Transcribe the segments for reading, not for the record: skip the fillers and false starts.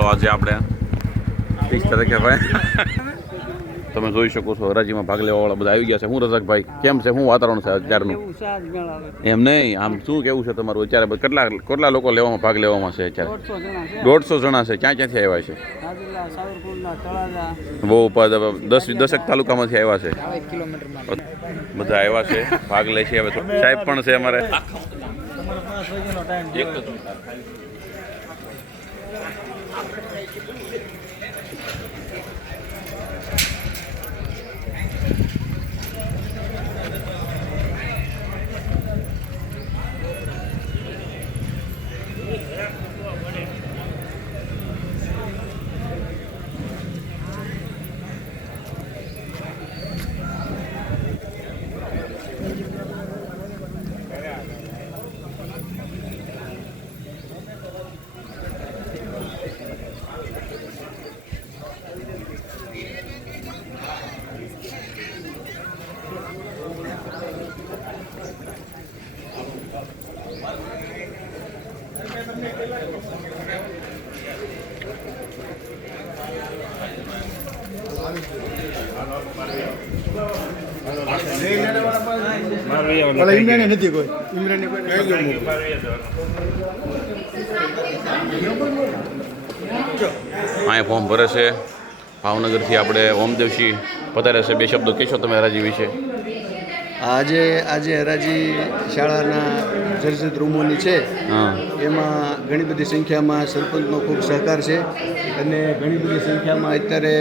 આજે આપણે 30 તારીખે ભાઈ તમે જોઈ શકો છો હરાજીમાં ભાગ લેવાવાળા બધા આવી ગયા છે. હું રઝાકભાઈ કેમ છે, શું વાતાવરણ છે અત્યારનું? એમ નહીં, આમ શું કેવું છે તમારું અત્યારે? કેટલા લોકો લેવામાં ભાગ લેવામાં છે અત્યારે? 150 જણા છે. ક્યાંથી આવ્યા છે? બહુ 10 તાલુકામાંથી આવ્યા છે. બધા આવ્યા છે, ભાગ લે છે. હવે સાહેબ પણ છે અમારે. અહીંયા ફોર્મ ભરે છે ભાવનગરથી. આપણે ઓમદેવસિંહ પધારે છે. બે શબ્દો કહેશો તમે હરાજી વિશે? આજે હરાજી શાળાના જર્જરિત રૂમોની છે. એમાં ઘણી બધી સંખ્યામાં સરપંચનો ખૂબ સહકાર છે અને ઘણી બધી સંખ્યામાં અત્યારે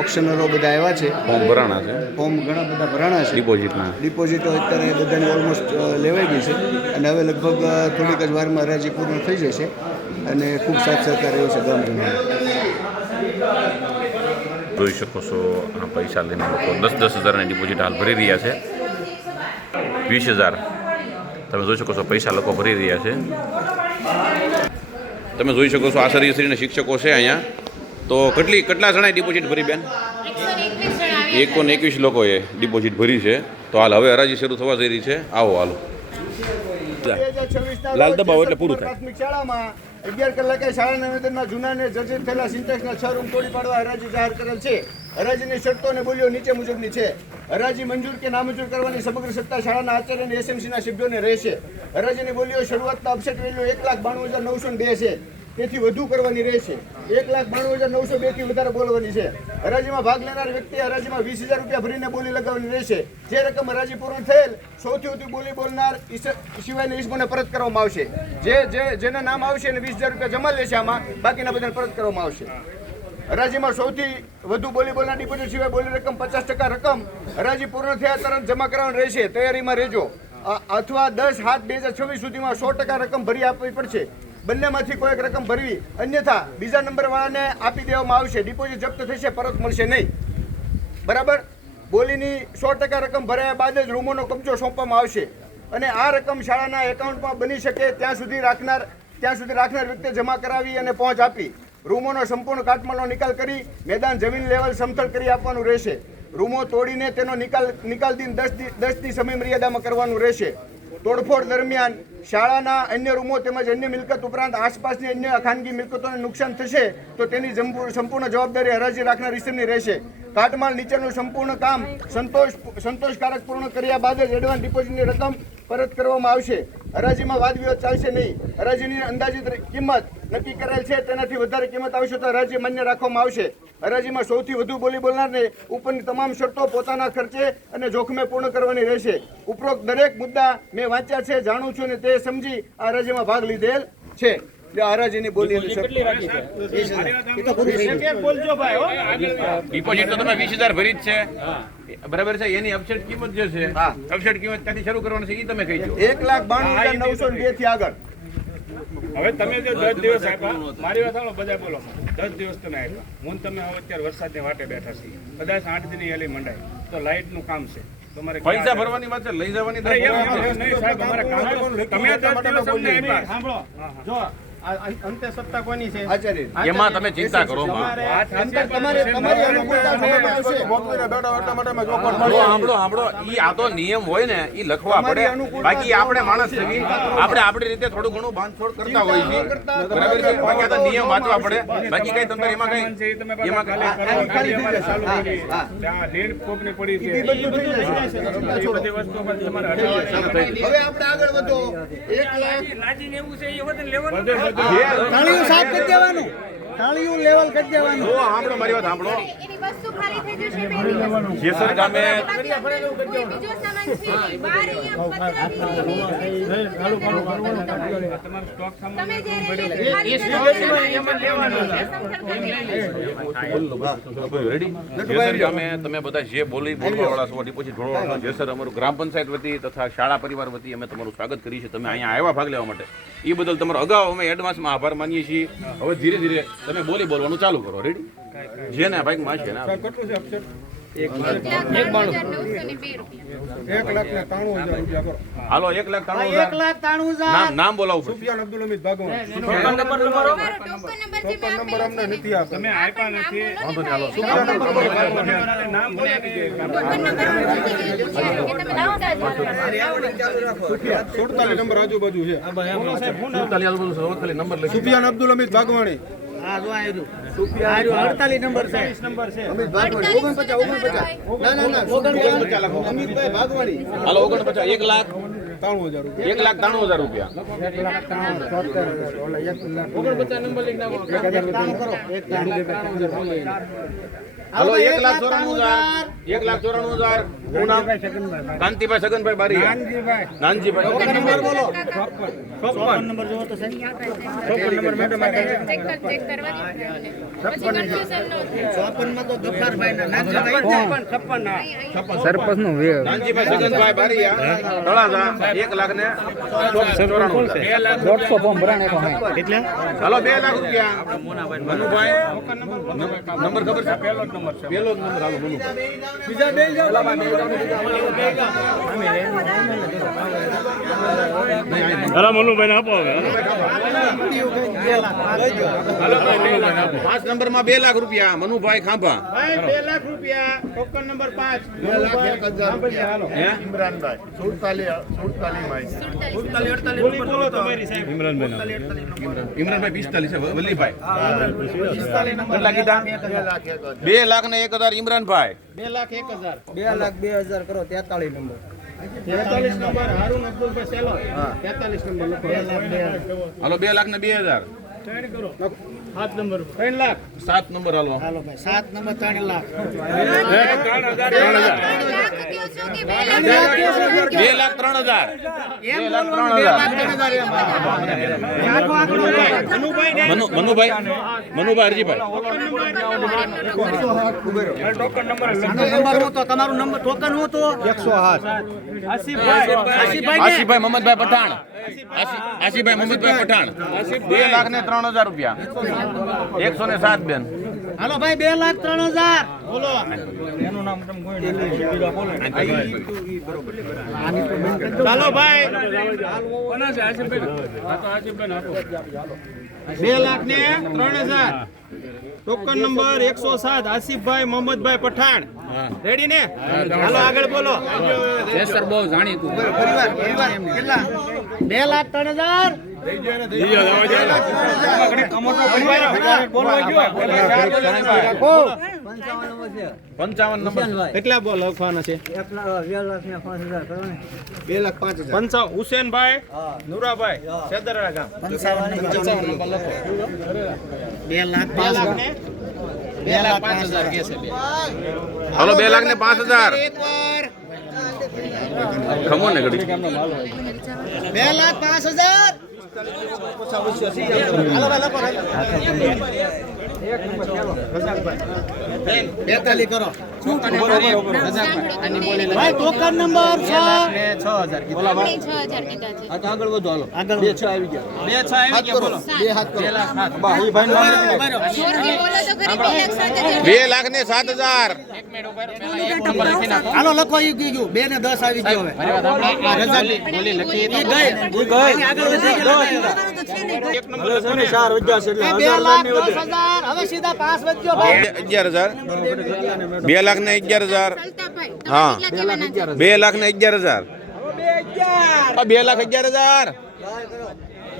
ઓપ્શનરો બધા આવ્યા છે. ફોર્મ ભરાણા છે. ફોર્મ ઘણા બધા ભરાણા છે. ડિપોઝિટો અત્યારે બધાની ઓલમોસ્ટ લેવાઈ ગઈ છે અને હવે લગભગ થોડીક જ વારમાં હરાજી પૂર્ણ થઈ જશે અને ખૂબ સાથ સહકાર રહ્યો છે ગામજનોનો. જોઈ શકો છો આ પૈસા લઈને લોકો 10,000 હજારની ડિપોઝિટ હાલ ભરી રહ્યા છે. 20,000 તમે જોઈ શકો છો પૈસા લોકો ભરી રહ્યા છે. તમે જોઈ શકો છો આચાર્યશ્રીના શિક્ષકો છે અહીંયા. તો કેટલા જણાએ ડિપોઝિટ ભરી બેન? 121 લોકોએ ડિપોઝિટ ભરી છે. તો હાલ હવે હરાજી શરૂ થવા જઈ રહી છે. આવો હાલો લાલ દબાવો એટલે પૂરું થાય. પ્રાથમિક શાળામાં 11 કલાકે શાળાના નિવેદનમાં જૂના ને જર્જરિત થયેલા સિન્ટેક્સના 6 રૂમ તોડી પાડવા હરાજી જાહેર કરેલ છે. હરાજીની શરતો અને બોલીઓ નીચે મુજબની છે. હરાજી મંજૂર કે નામંજૂર કરવાની સમગ્ર સત્તા શાળાના આચાર્ય અને એસએમસીના સભ્યોને રહેશે. હરાજીની બોલીઓ શરૂઆતના અપસેટ વેલ્યુ 1,92,902 છે. તેથી વધુ કરવાની રહેશે. 1,92,902 થી વધારે બોલવાની છે. હરાજીમાં ભાગ લેનાર વ્યક્તિ હરાજીમાં 20,000 રૂપિયા ભરીને બોલી લગાવવાની રહેશે. જે રકમ હરાજી પૂર્ણ થયેલ સૌથી વધુ બોલી બોલનાર સિવાયના ઈસમોને પરત કરવામાં આવશે. જેના નામ આવશે અને 20,000 રૂપિયા જમા લેશે. આમાં બાકીના બધાને પરત કરવામાં આવશે. હરાજીમાં સૌથી વધુ બોલી બોલનાર ડિપોઝિટ સિવાય બોલી રકમ 50% રકમ હરાજી પૂર્ણ થયા તરત જમા કરવાની રહેશે. તૈયારીમાં રહેજો. અથવા 10/7/2026 સુધીમાં 100% રકમ ભરી આપવી પડશે. બંનેમાંથી કોઈ એક રકમ ભરવી, અન્યથા બીજા નંબરવાળાને આપી દેવામાં આવશે. ડિપોઝિટ જપ્ત થશે, પરત મળશે નહીં. બરાબર? બોલીની 100% રકમ ભરાયા બાદ જ રૂમોનો કબજો સોંપવામાં આવશે અને આ રકમ શાળાના એકાઉન્ટમાં બની શકે ત્યાં સુધી રાખનાર વ્યક્તિએ જમા કરાવી અને પહોંચ આપી રૂમોનો સંપૂર્ણ કાટમાળનો નિકાલ કરી મેદાન જમીન લેવલ સમતળ કરી આપવાનું રહેશે. રૂમો તોડીને તેનો નિકાલ દિન 10 દી સમય મર્યાદામાં કરવાનું રહેશે. તોડફોડ દરમિયાન શાળાના અન્ય રૂમો તેમજ અન્ય મિલકત ઉપરાંત આસપાસની અન્ય ખાનગી મિલકતોને નુકસાન થશે તો તેની સંપૂર્ણ જવાબદારી હરાજી રાખનાર ઇસમની રહેશે. કાટમાળ નીચેનું સંપૂર્ણ કામ સંતોષકારક પૂર્ણ કર્યા બાદ જ એડવાન્સ ડિપોઝિટની રકમ પરત કરવામાં આવશે. હરાજીમાં વાદ વિવાદ ચાલશે નહીં. હરાજીની અંદાજિત કિંમત નક્કી કરેલ છે તેનાથી વધારે કિંમત આવશે તો હરાજી માન્ય રાખવામાં આવશે. હરાજીમાં સૌથી વધુ બોલી બોલનારને ઉપરની તમામ શરતો પોતાના ખર્ચે અને જોખમે પૂર્ણ કરવાની રહેશે. ઉપરોક્ત દરેક મુદ્દા મેં વાંચ્યા છે, જાણું છું અને તે સમજી આ હરાજીમાં ભાગ લીધેલ છે. હરાજીની બોલી ડિપોઝિટ તો તમે 20,000 ભરી જ છે. બરાબર છે. એની અપસેટ કિંમત જે છે, અપસેટ કિંમત ત્યાંથી શરૂ કરવાની છે એ તમે કહી દો. 1,92,902 થી આગળ. હવે તમે જો 10 દિવસ આપ્યા, મારી વાત સાંભળો, બધા બોલો. 10 દિવસ તમે આપ્યા, હું તમે હવે અત્યારે વરસાદની વાટે બેઠા છીએ, કદાચ 8 દિનની એલી મંડાય તો લાઇટનું કામ છે. પૈસા ભરવાની વાત છે, લઈ જવાની નહીં સાહેબ, અમારે કામ તમે 10 દિવસ અમને આપ્યા. સાંભળો, જો અંતે સત્તા કોની છે? આચાર્ય એમાં તમે ચિંતા કરો માં. અંતર તમારી અનુકૂળતા સમજવાની છે. સાંભળો ઈ આ તો નિયમ હોય ને ઈ લખવા પડે. બાકી આપણે માણસ છીએ, આપણે આપણી રીતે થોડું ઘણું બાંધછોડ કરતા હોય છે, બરાબર છે. બાકી આ તો નિયમ વાંચવા પડે. બાકી કઈ તમને એમાં કઈ એમાં કઈ લીડ કોકની પડી છે. એ બધું થઈ જશે. એ બધી વસ્તુઓ પર તમારે હટાવવા છે. હવે આપણે આગળ વધો. 1 લાખ તાળીઓ સાફ કરી દેવાનું, તાળીઓ લેવલ કરી દેવાનું. જો સાંભળો મારી વાત સાંભળો. એની વસ્તુ ખાલી થઈ જશે પહેલી. જેસર ગામે બાકી આપણે કોઈ બીજો સામાન છે નહીં. બહાર અહીંયા પતરા બી નહીં. તમારો સ્ટોક સામાન તમે જ્યારે ખાલી રેડી જેસર ગામે તમે બધા જે બોલવા વાળા છો પછી ઢોળવાળા જેસર અમારું ગ્રામ પંચાયત વતી તથા શાળા પરિવાર વતી અમે તમારું સ્વાગત કરીએ છીએ. તમે અહીંયા આવ્યા ભાગ લેવા માટે એ બદલ તમારો અગાઉ અમે એડવાન્સમાં આભાર માનીએ છીએ. હવે ધીરે ધીરે તમે બોલવાનું ચાલુ કરો. રેડી જેને ભાગમાં છે ને કેટલું છે અક્ષર? 1,93,000 કરો. હાલો 1,93,000 1,93,000 નામ બોલાવું પડશે. સુફિયાન અબ્દુલ હમીદ ભાગવાન. ટોકન નંબર જે મેં આપેલો અમને છે નથી આપ્યો. તમે આપ્યા નથી. વાંધો નહીં, હાલો. સુફિયાન નંબર નામ બોલી આપી દે. ટોકન નંબર નથી દીધું છે કે તમે લાવતા જ રહો. 47 નંબર આજુબાજુ છે. સુડતાલીસ આજુબાજુ છે. હવે ખાલી નંબર લખી સુફિયાન અબ્દુલ હમીદ ભાગવાણી. હા જો આવ્યું 48 નંબર છે. નંબર છે. અમિત ભાગવાણી 49. ના અમિતભાઈ ભાગવાણી. હાલો 49 1,93,000 રૂપિયા. 1,93,000 હાલો 1,94,000 1,94,000 હું નામ કાંતિભાઈ સગનભાઈ બારીયા નાનજીભાઈ. નંબર બોલો. 54 નંબર જોવો તો સહી. નંબર મેડમ ચેક કરવા દે. પછી કન્ફ્યુઝન ન થાય. 54 માં તો ગફારભાઈ ના નાનજીભાઈ 56 નાનજીભાઈ સગનભાઈ બારીયા તળાજા 1,94,000. એટલે હાલો 2 લાખ રૂપિયા મનુભાઈ નંબર ખબર છે? પહેલો જ નંબર. હાલો મનુ. બીજા બે જાવ. હાલો મનુભાઈ ને આપો હવે. 5 નંબરમાં 2 લાખ રૂપિયા મનુભાઈ ખાંભા. 2 લાખ રૂપિયા ટોકન નંબર 5. હે? બોલો તમારી સાહેબ. ઇમરાનભાઈ 45 છે. વલ્લીભાઈ કેટલા કીધા? 2,01,000 ઇમરાનભાઈ. 2,01,000. 2,02,000 કરો 43 નંબર. 43 નંબર હારૂન અબ્દુલભાઈ સેલો. 43 નંબર લખો. હાલો 2,02,000. 7 નંબર 3 લાખ. 7 નંબર હાલો. હાલો ભાઈ 7 number 3 lakh. 2,03,000. 2,03,000. Manubhai Harjibhai. Token number number હું તો તમારું નંબર ટોકન હું તો 108. આશીભાઈ મોહમ્મદભાઈ પઠાણ. આશીભાઈ મોહમ્મદભાઈ પઠાણ. 2,03,000 રૂપિયા. 107 બેન. હાલો ભાઈ 2,03,000. બોલો. ચાલો ભાઈ. કોના છે? આશીફભાઈ આપો. 2,03,000. Token number 107 આસિફભાઈ મોહમ્મદભાઈ Pathan. રેડી ને? હાલો આગળ બોલો. પરિવાર કેટલા? 2,03,000. 55 નંબર. કેટલા બોલ લખવાના છે? 55 હુસેનભાઈ નુરાભાઈ સેદરા ગામ. 2,05,000 કે છે. હાલો 2,05,000. ખમો ને ઘડી. 2,05,000. હાલો ભાઈ લખો. 42 કરો. ભાઈ ટોકન નંબર 6 આપણે 6000 કીધા છે. આગળ વધો હાલો આગળ 2 6 આવી ગયા 2 6 આવી ગયા બોલો 2 હાથ કરો બા ઈ ભાઈ જોરથી બોલો તો ખરી, 2,07,000. 2,07,000 હાલો લખો ઈ ગયું 2 ને 10 આવી ગયો હવે આ રજા બોલી લખી ઈ ગઈ આગળ વધી ગયો એક નંબર છે ને 4 વધ્યા છે એટલે 2,10,000 હવે સીધા 5 વધ્યો ભાઈ 11,000 2,11,000 સલતાભાઈ, તમે હા. કેટલા કહેવાના છે? 2,11,000 2,11,000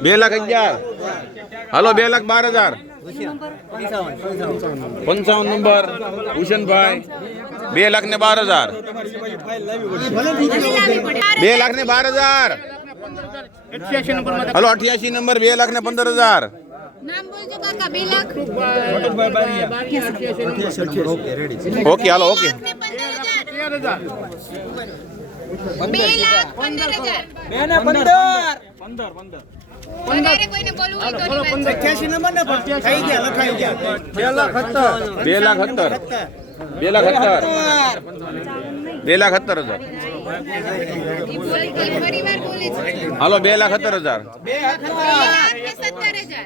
2,11,000 હાલો 2,12,000 55 નંબર હુસેનભાઈ 2,12,000 2,12,000 હાલો 88 નંબર 2,15,000 નામ બોલજો કાકા, 2 લાખ. Okay hello okay 2,15,000. 2,15,000. વધારે કોઈને બોલવું હોય તો નહીં વાત. 88 નંબર ને પણ થઈ ગયા લખાઈ ગયા 2,17,000 2,17,000 ઈ ફરીવાર બોલે છે. હાલો 2,17,000 2,17,000.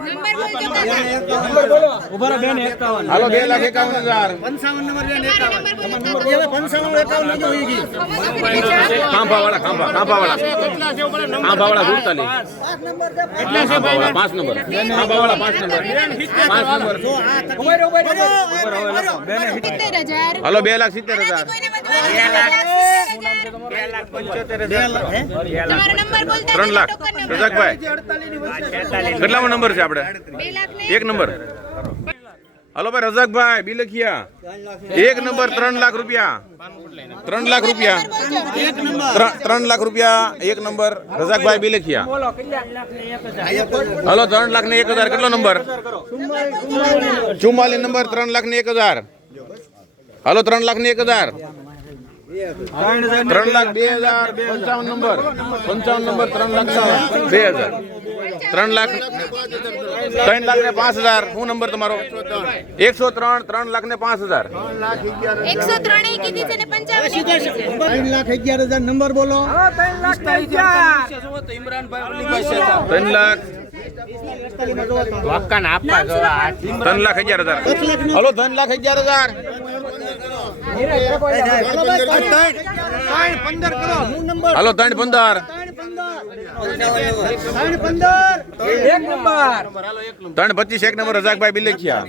નંબર બોલજો કાકા. ઉભા રહો બેન 51 હાલો 2,51,000 55 નંબર બેન તમારો 51 નંબર બોલજો કાકા. 55 51 જો હોઈ ગઈ ખાંભાવાળા 47 5 નંબર ખાંભાવાળા 5 નંબર 70,000. હાલો 2,70,000 કોઈને તમારો નંબર બોલતા 3 લાખ ટોકન નંબર. રજાકભાઈ કેટલામો નંબર છે આપણે 2 લાખ ને 1 નંબર હાલો ભાઈ રજાકભાઈ બિલખિયા 1 નંબર 3 લાખ રૂપિયા 3 લાખ રૂપિયા 3 લાખ રૂપિયા 1 નંબર રજાકભાઈ બિલખિયા હાલો 3 લાખ ને 1,000 કેટલો નંબર 44 નંબર 3 લાખ ને 1,000 હાલો 3 લાખ ને 1,000 3 લાખ 2,000 55 નંબર 3 લાખ 2,000 3 લાખ 3 લાખ ને 5,000 શું નંબર તમારો 103 3 લાખ ને 5,000 103 એ કીધી છે ને 55 એ કીધી છે. 3,11,000 નંબર બોલો 3 લાખ 3,11,000 હલો 3,11,000 15 કરો હું નંબર હલો 3,15 3,25 1 નંબર રજાકભાઈ બિલખિયા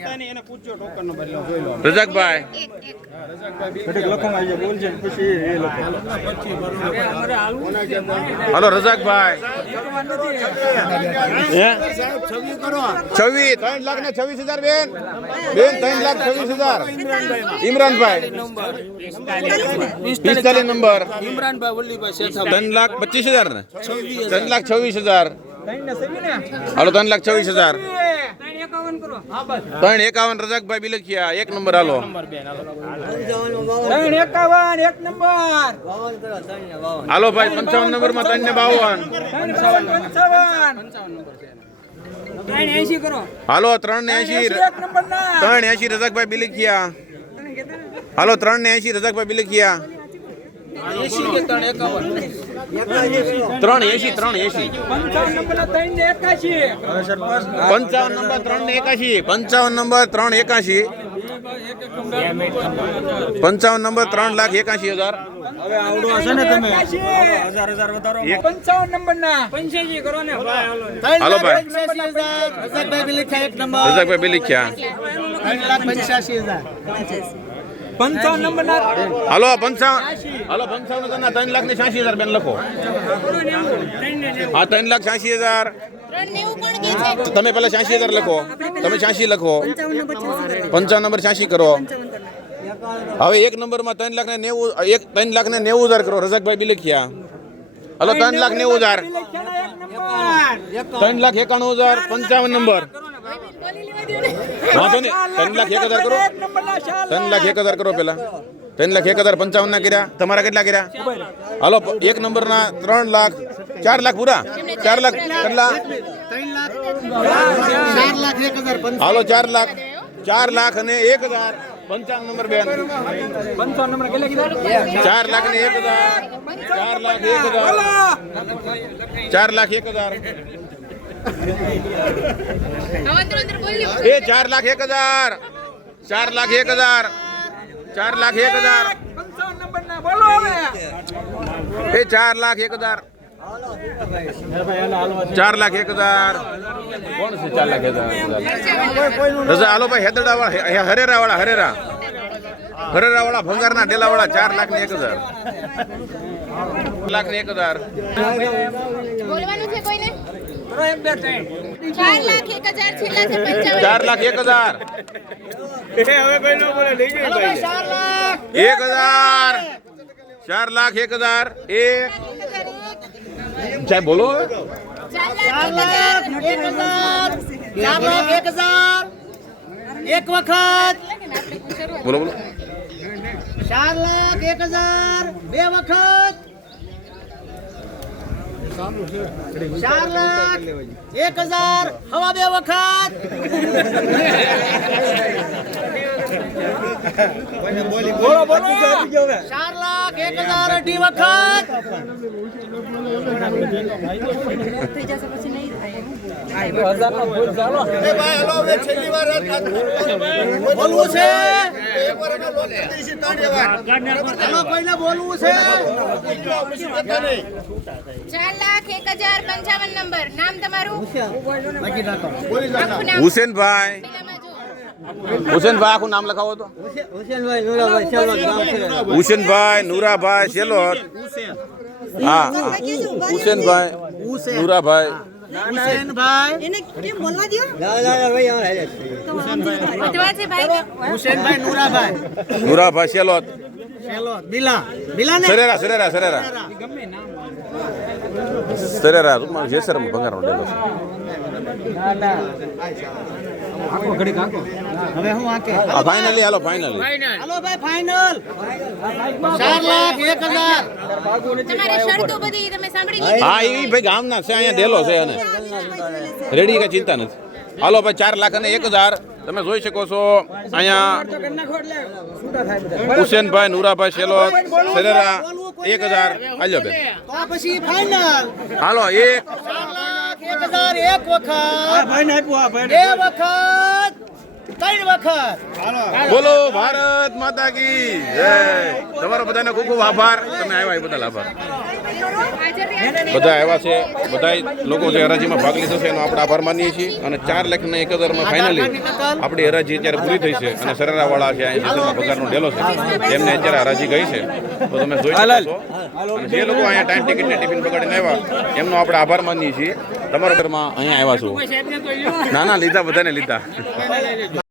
રજાકભાઈ હલો રજાકભાઈ 26 3 લાખ ને 26,000 બેન 3 લાખ 26,000 ઇમરાનભાઈ 45 નંબર 3 લાખ 25,000 ને 3 લાખ 26,000 હાલો 3 લાખ 26,000 3,51 રજાકભાઈ બિલખિયા 1 નંબર હાલો 3,51 1 નંબર હાલો ભાઈ 55 નંબર માં 3 ને 52 કરો હાલો 3,80 3,80 રજાકભાઈ બિલખિયા હાલો 3,80 રજાકભાઈ બિલખિયા 3,80 55 નંબર 3,81 55 નંબર 3,81 55 નંબર 3,81,000 હવે આવડો હશે ને તમે 1000 વધારો 55 નંબર ના 85 કરો ને હાલો ભાઈ રજાકભાઈ બિલખિયા 1 નંબર રજાકભાઈ બિલખિયા 3,85,000 55 નંબર ના હાલો 55 હાલો 55 ના 3,86,000 બેન લખો હા 3,86,000 390 કોણ કહે છે? તમે પેલા 86,000 લખો તમે 86 લખો 55 નંબર 86 કરો હવે 1 નંબરમાં 3,90,000 કરો રજાકભાઈ બિલખિયા હાલો 3,90,000 3,91,000 55 નંબર વાંધો નહીં 3,01,000 કરો 3,01,000 કરો પેલા 3,01,000 55 ના કર્યા તમારા કેટલા કર્યા હાલો 1 નંબર ના 3 લાખ 4 લાખ પૂરા 4 લાખ કેટલા 4,01,000 હાલો 4 લાખ અને 1,000 55 નંબર બેન 55 નંબર કેટલા કીધા 4 લાખ ને 1000 4 લાખ 1 હજાર 4 લાખ 1 હજાર અંદર બોલ્યો એ 4 લાખ 1 હજાર 4 લાખ 1 હજાર 4 લાખ 1 હજાર 4 લાખ 1 હજાર 4 લાખ 1 હજાર કોણ છે 4 લાખ 1 હજાર રજા હાલો ભાઈ હેદડા વાળા હરેરા વાળા હરેરા વાળા ભંગારના ડેલા વાળા 4 લાખ ને 1 હજાર 1 લાખ ને 1 હજાર બોલવાનું છે કોઈને 4 લાખ 1 હજાર છેલ્લા છે 55 4 લાખ 1 હજાર હવે કોઈ ન બોલે લઈ ગઈ ભાઈ 1 હજાર 4 લાખ 1 હજાર સાહેબ બોલો 4 લાખ 1 હજાર 4 લાખ 1 હજાર એક વખત બોલો બોલો 4 લાખ 1 હજાર બે વખત 4 લાખ 1 હજાર હવા બે વખત બોલો બોલો 4 લાખ 1 હજાર અઢી વખત એ ભાઈ હલો હવે છેલ્લી વાર બોલવું છે એક વાર એનો લોન કરી દઈશું 3 વાર એનો કોઈને બોલવું છે પછી જતા નહીં 4 લાખ 1 હજાર 55 નંબર નામ તમારું બોલી જાઓ આખું નામ હુસેનભાઈ પેલામાં જો હુસેનભાઈ આખું નામ લખાવો તો હુસેનભાઈ નુરાભાઈ સેલોટ હા હુસેનભાઈ નુરાભાઈ હુસેનભાઈ વધવા છે ભાઈ હુસેનભાઈ નુરાભાઈ નુરાભાઈ સેલોટ ચલો બિલા બિલા ને સરેરા ટૂંકમાં જેસરમાં ભંગારનો ડેલો છે હવે હું આકે આ ફાઇનલી હાલો ફાઇનલી હાલો ભાઈ ફાઇનલ 4 લાખ 1 હજાર તમારે શરતો બધી તમે સાંભળી લીધી હા એ ભાઈ ગામના છે અહીંયા ડેલો છે અને રેડી કઈ ચિંતા નથી હાલો ભાઈ 4 લાખ અને 1 હજાર તમે જોઈ શકો છો અહીંયા હુસેનભાઈ નુરાભાઈ સેલોત સરેરા 1000 હાલો બેન તો આ પછી ફાઇનલ હાલો 4 લાખ 1 હજાર એક વખત ભાઈ આપ્યું બે વખત 3 વખત બોલો ભારત માતા કી જય તમારો બધાને ખૂબ ખૂબ આભાર તમે આવ્યા એ બદલ આભાર હાજર રહ્યા બધા આવ્યા છે બધા લોકો જે હરાજીમાં ભાગ લીધો છે એનો આપણે આભાર માનીએ છીએ અને 4 લાખ ને 1 હજારમાં ફાઇનલી આપણી હરાજી અત્યારે પૂરી થઈ છે અને સરેરાવાળા છે અહીં જેસરમાં પગારનો ડેલો છે તેમને અત્યારે હરાજી ગઈ છે તો તમે જોઈ શકો છો અને જે લોકો અહીંયા ટાઈમ ટિકિટ ને ટિફિન પકડીને આવ્યા એમનો આપણે આભાર માનીએ છીએ તમારા ઘરમાં અહીંયા આવ્યા છું ના લીધા બધાને લીધા